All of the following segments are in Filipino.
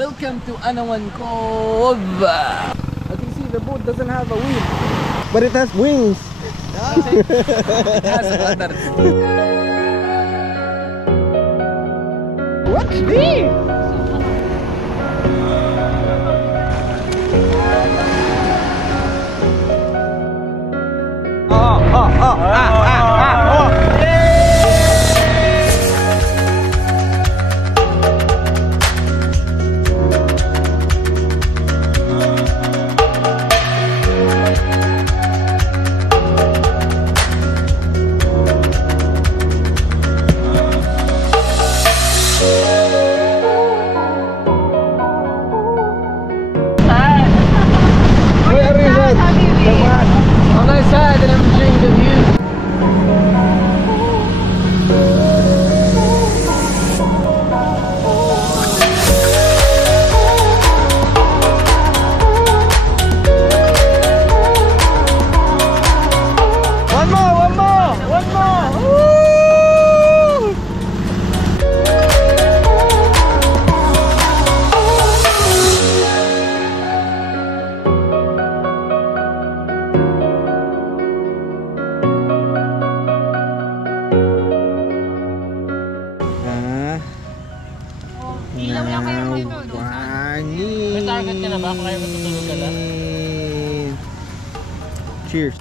Welcome to Anawan Cove. As you see, the boat doesn't have a wheel, But it has wings. it has others. What's this? Ilaw lang kayo dito. May target ka na ba? Kaya matutulog ka na? Cheers.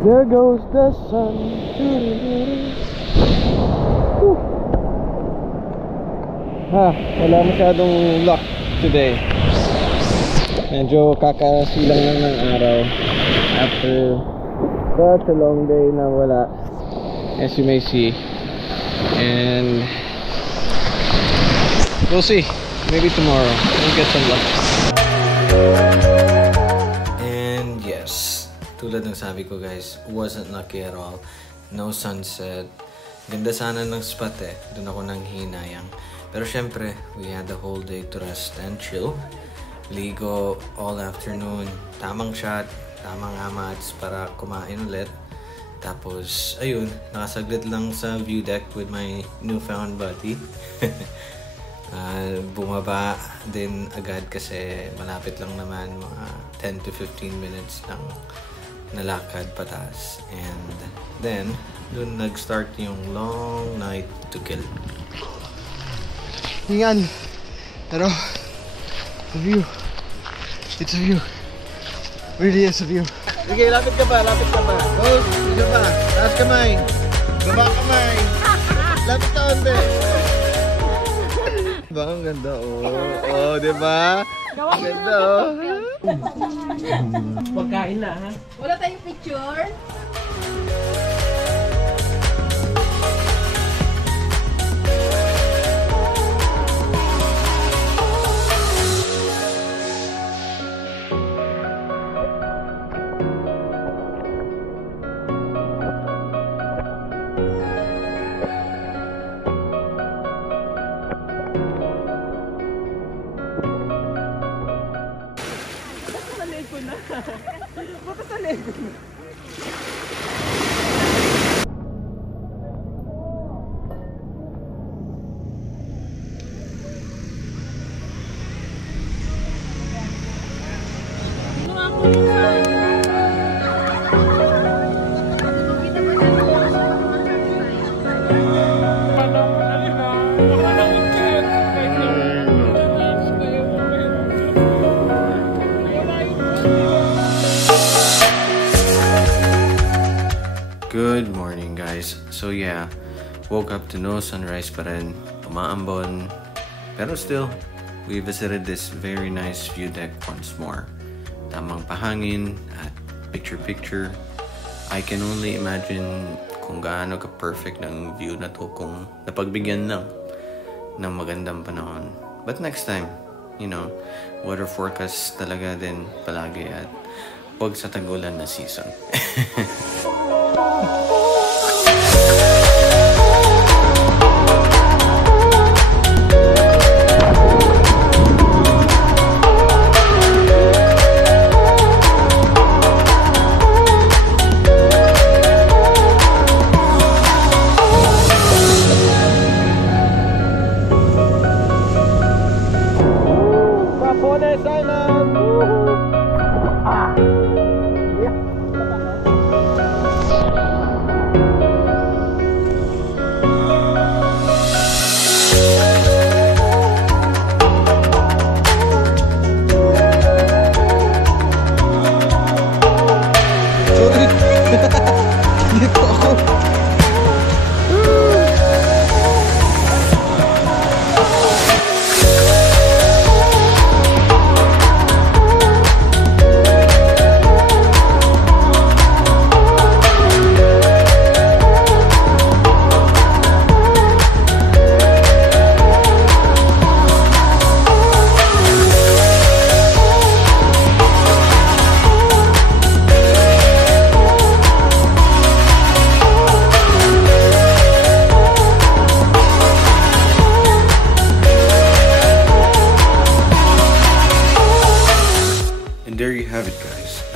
There goes the sun. Wala masyadong luck today. Medyo kakasilang lang ng araw after such a long day na wala, as you may see. And we'll see. Maybe tomorrow we'll get some luck. And yes, tulad ng sabi ko guys, wasn't lucky at all. No sunset. Ganda sana ng spot eh. Doon ako nang hinayang. Pero syempre, we had the whole day to rest and chill. Ligo all afternoon. Tamang shot, tamang amats para kumain ulit. Tapos, ayun, nakasaglit lang sa view deck with my newfound buddy. Bumaba din agad kasi malapit lang naman, mga 10 to 15 minutes lang nalakad patas. And then, dun nag-start yung long night to kill. Hingan! Pero, the view. It's a view. Really is a view. Sige, lapit ka pa, lapit ka pa. Oh, isa pa. Taas kamay. Baba kamay. Lapit ka onte. Diba? Ang ganda, oh. Oh, diba? Ang ganda, oh. Pagkain na, ha? Wala tayong picture? Buta sa lego na. Good morning guys. So yeah, woke up to no sunrise pa rin, umaambon. Pero still, we visited this very nice view deck once more. Tamang pahangin at picture-picture. I can only imagine kung gaano ka-perfect ng view na to kung napagbigyan lang ng magandang panahon. But next time, you know, weather forecast talaga din palagi at huwag sa tag-ulan na season.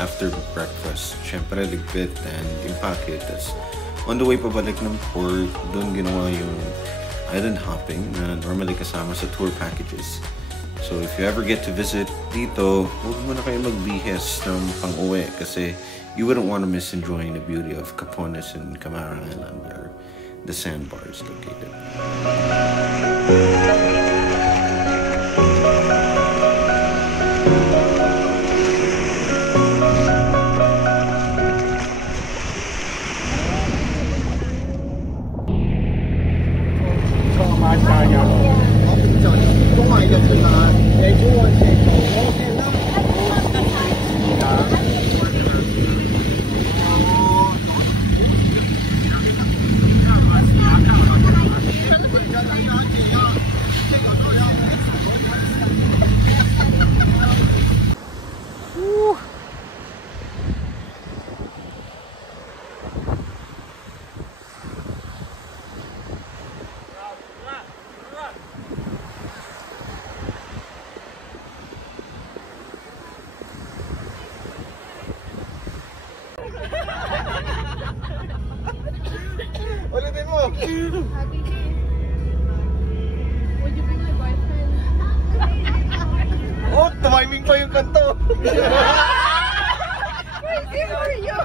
after breakfast. Syempre, ligpit and impake. Tas, on the way pabalik ng port, doon ginawa yung island hopping na normally kasama sa tour packages. So if you ever get to visit dito, huwag mo na kayo magbihis ng pang-uwi kasi you wouldn't want to miss enjoying the beauty of Capones and Camarang Island where the sandbar is located. Ulitin mo! Would you be my boyfriend? Oh, tumiming pa yung kanto! Crazy for you!